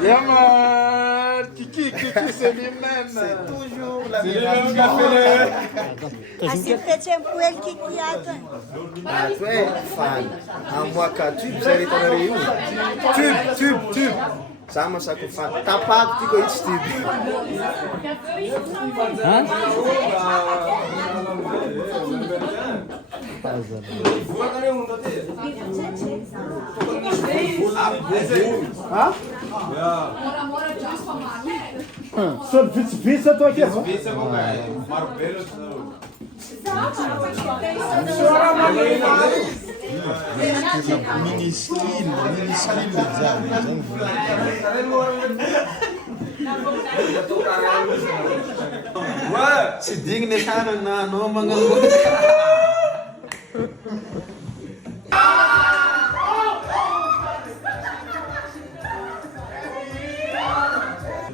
Yeah man, Kiki, c'est lui-même. C'est toujours la C'est lui-même qui a fait Asipete mpuel Kiki atwe. Atwe fan. Amwaka tube zay rehetra io. Tube. Za masako fan. Tapako ty koa itsy tube. Só vista tô aqui. Mini skill tsy digny tanana anao magnano.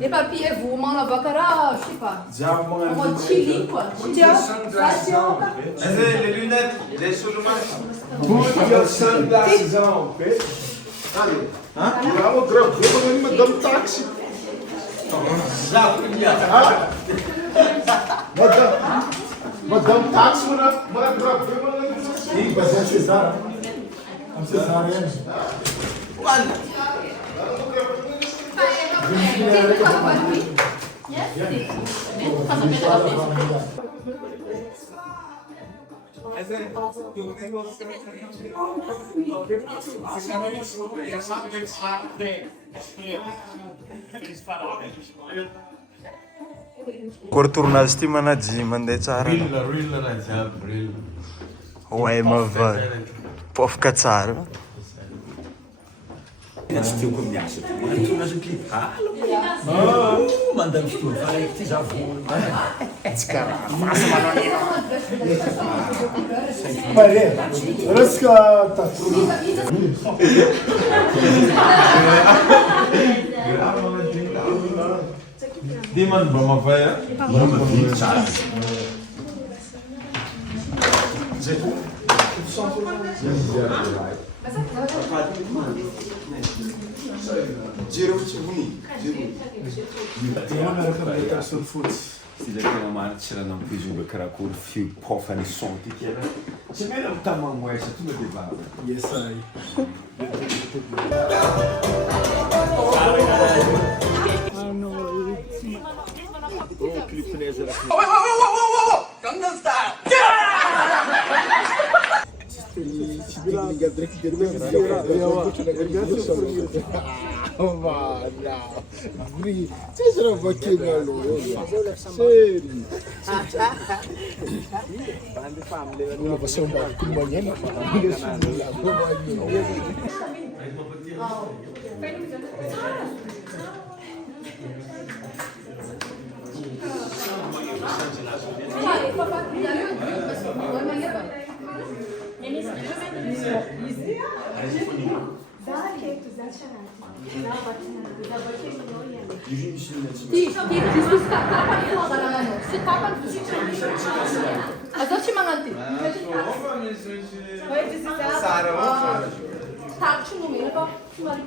Les papiers, vous m'en avez je sais pas. En mode chili, quoi. Les lunettes, les sous-marins. Put your sunglasses on, okay? Allez. Hein? Vamos, gravamos me dando táxi. Madame táxi, mano, gravamos. Ih, vai ser Cesar. Vamos Cesar, hein? Kory tournazy ty manaji mandeha tsara. Ouais, mava. Pofaka tsara. Mandando tudo, falei que já vou. Parei. Rosca tá tudo. Diman Brahma Fire. Brahma Fire. Sila tena maritra na mpizoga karakory fiopofany son ty kena. Tsy mena mitamamoesa tonga de vava. Yes, I. Tak, cuma mereka cuma di